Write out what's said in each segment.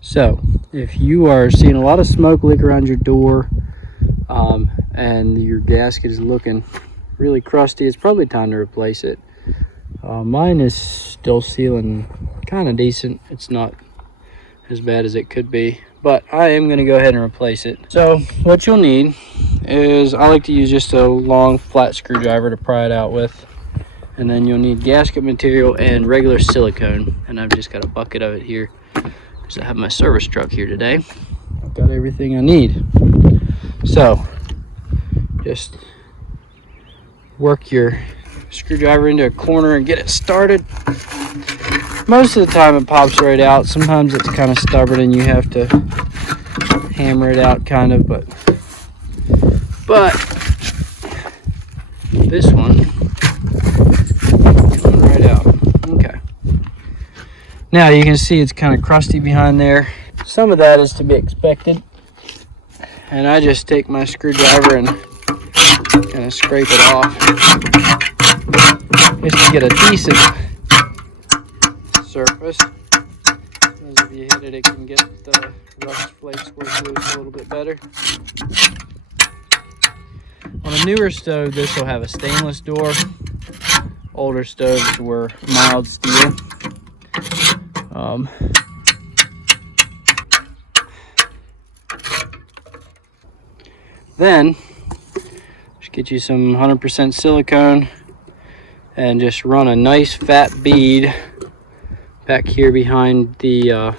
So if you are seeing a lot of smoke leak around your door and your gasket is looking really crusty, it's probably time to replace it. Mine is still sealing kind of decent. It's not as bad as it could be, but I am going to go ahead and replace it. So what you'll need is, I like to use just a long flat screwdriver to pry it out with, and then you'll need gasket material and regular silicone, and I've just got a bucket of it here because I have my service truck here today. I've got everything I need. So just work your screwdriver into a corner and get it started. Most of the time it pops right out. Sometimes it's kind of stubborn and you have to hammer it out kind of, but this one coming right out. Okay, now you can see it's kind of crusty behind there. Some of that is to be expected, and I just take my screwdriver and kind of scrape it off just to get a decent surface. As if you hit it, it can get the rust flakes work loose a little bit better. On a newer stove, this will have a stainless door. Older stoves were mild steel. Then just get you some 100% silicone and just run a nice fat bead back here behind the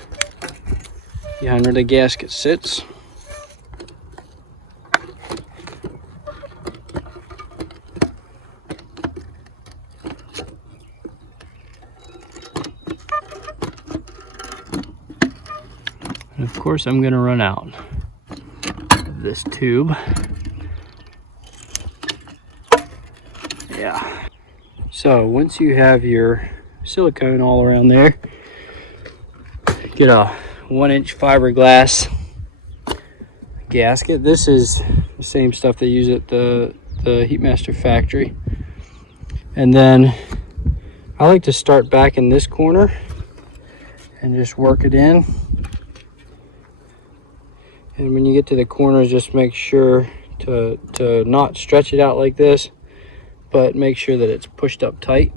behind where the gasket sits. And of course I'm going to run out of this tube. Yeah. So once you have your silicone all around there, get a 1-inch fiberglass gasket. This is the same stuff they use at the Heatmaster factory. And then I like to start back in this corner and just work it in. And when you get to the corners, just make sure to not stretch it out like this, but make sure that it's pushed up tight.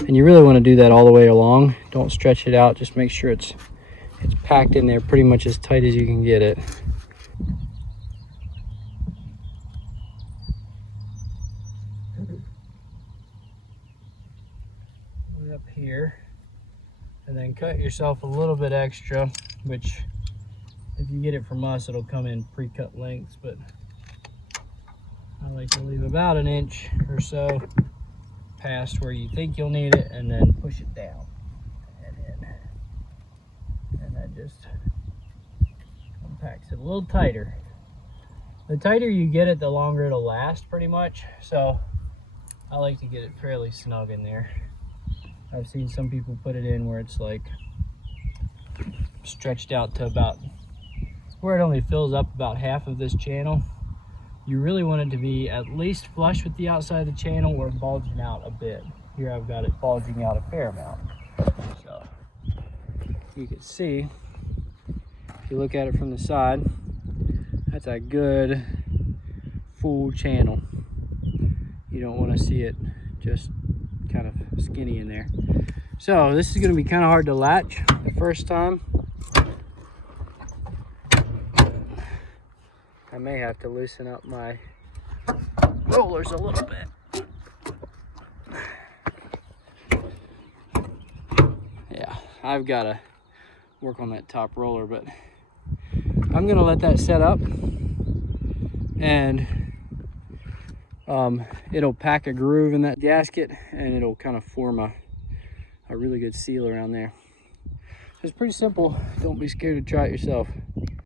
And you really want to do that all the way along. Don't stretch it out, just make sure it's packed in there pretty much as tight as you can get it. Up here, and then cut yourself a little bit extra, which if you get it from us, it'll come in pre-cut lengths, but I like to leave about 1 inch or so past where you think you'll need it, and then push it down and in, and that just compacts it a little tighter. The tighter you get it, the longer it'll last pretty much, so I like to get it fairly snug in there. I've seen some people put it in where it's like stretched out to about where it only fills up about half of this channel. You really want it to be at least flush with the outside of the channel or bulging out a bit. Here I've got it bulging out a fair amount. So you can see, if you look at it from the side, that's a good full channel. You don't want to see it just kind of skinny in there. So this is going to be kind of hard to latch the first time. I may have to loosen up my rollers a little bit. Yeah, I've got to work on that top roller, but I'm going to let that set up, and it'll pack a groove in that gasket, and it'll kind of form a really good seal around there. It's pretty simple. Don't be scared to try it yourself.